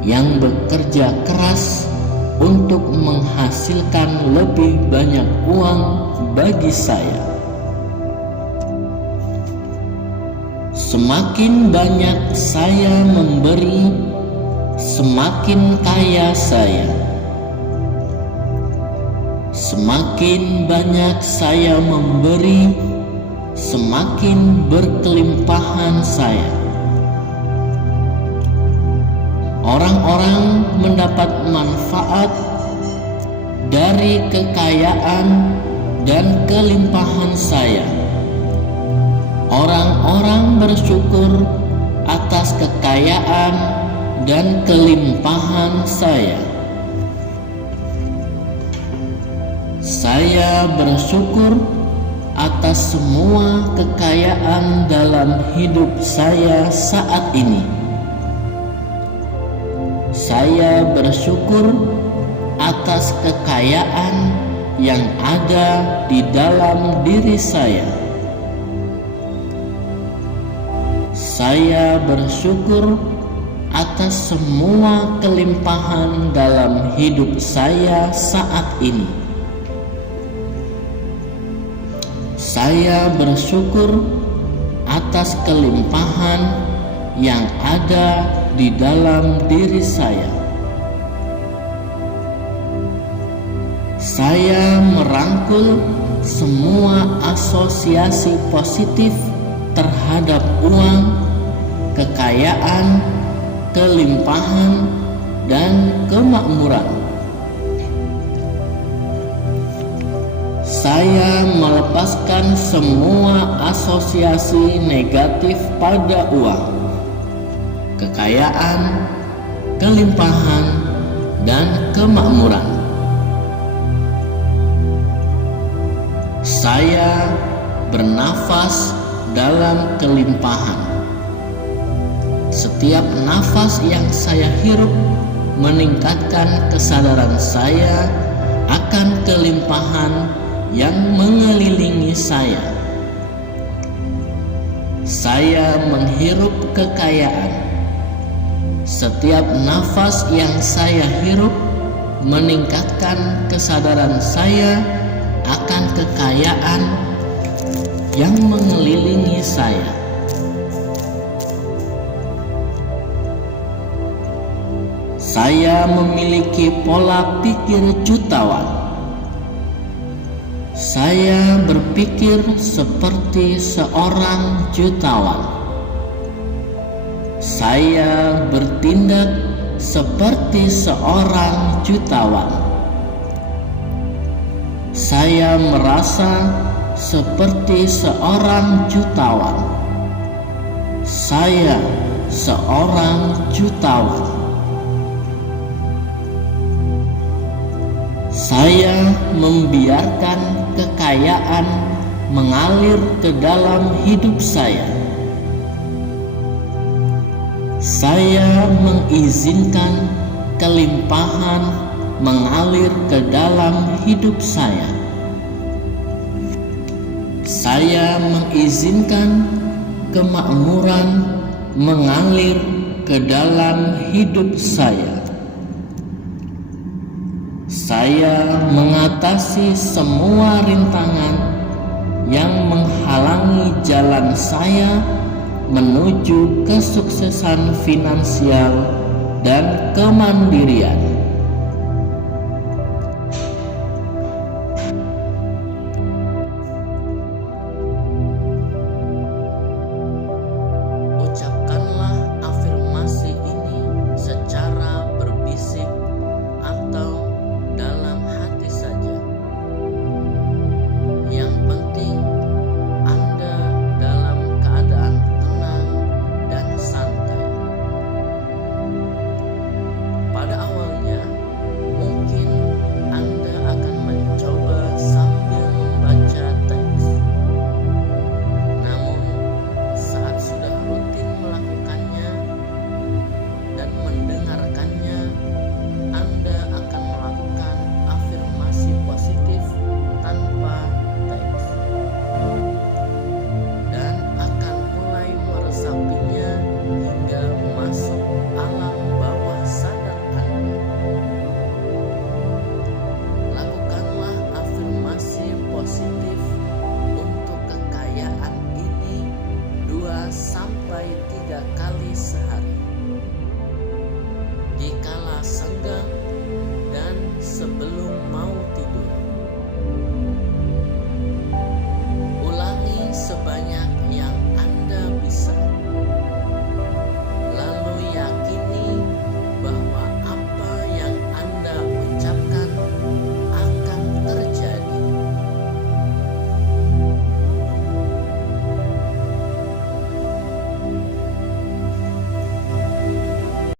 yang bekerja keras untuk menghasilkan lebih banyak uang bagi saya. Semakin banyak saya memberi, semakin kaya saya. Semakin banyak saya memberi, semakin berkelimpahan saya. Orang-orang mendapat manfaat dari kekayaan dan kelimpahan saya. Orang-orang bersyukur atas kekayaan dan kelimpahan saya. Saya bersyukur atas semua kekayaan dalam hidup saya saat ini. Saya bersyukur atas kekayaan yang ada di dalam diri saya. Saya bersyukur atas semua kelimpahan dalam hidup saya saat ini. Saya bersyukur atas kelimpahan yang ada di dalam diri saya. Saya merangkul semua asosiasi positif terhadap uang, kekayaan, kelimpahan, dan kemakmuran. Saya melepaskan semua asosiasi negatif pada uang, kekayaan, kelimpahan, dan kemakmuran. Saya bernafas dalam kelimpahan. Setiap nafas yang saya hirup meningkatkan kesadaran saya akan kelimpahan yang mengelilingi saya. Saya menghirup kekayaan. Setiap nafas yang saya hirup meningkatkan kesadaran saya akan kekayaan yang mengelilingi saya. Saya memiliki pola pikir jutawan. Saya berpikir seperti seorang jutawan. Saya bertindak seperti seorang jutawan. Saya merasa seperti seorang jutawan. Saya seorang jutawan. Saya membiarkan kekayaan mengalir ke dalam hidup saya. Saya mengizinkan kelimpahan mengalir ke dalam hidup saya. Saya mengizinkan kemakmuran mengalir ke dalam hidup saya. Saya mengatasi semua rintangan yang menghalangi jalan saya menuju kesuksesan finansial dan kemandirian. Ucapkanlah afirmasi ini secara berbisik atau dalam hati saja. Yang penting Anda dalam keadaan tenang dan santai. Pada awalnya mungkin Anda akan mencoba sambil membaca teks. Namun saat sudah rutin melakukannya dan mendengarkannya, Anda akan melakukan afirmasi positif tanpa teks dan akan mulai meresapinya hingga masuk alam bawah sadar Anda. Lakukanlah afirmasi positif untuk kekayaan ini 2-3 kali sehari. Dikala senggang dan sebelum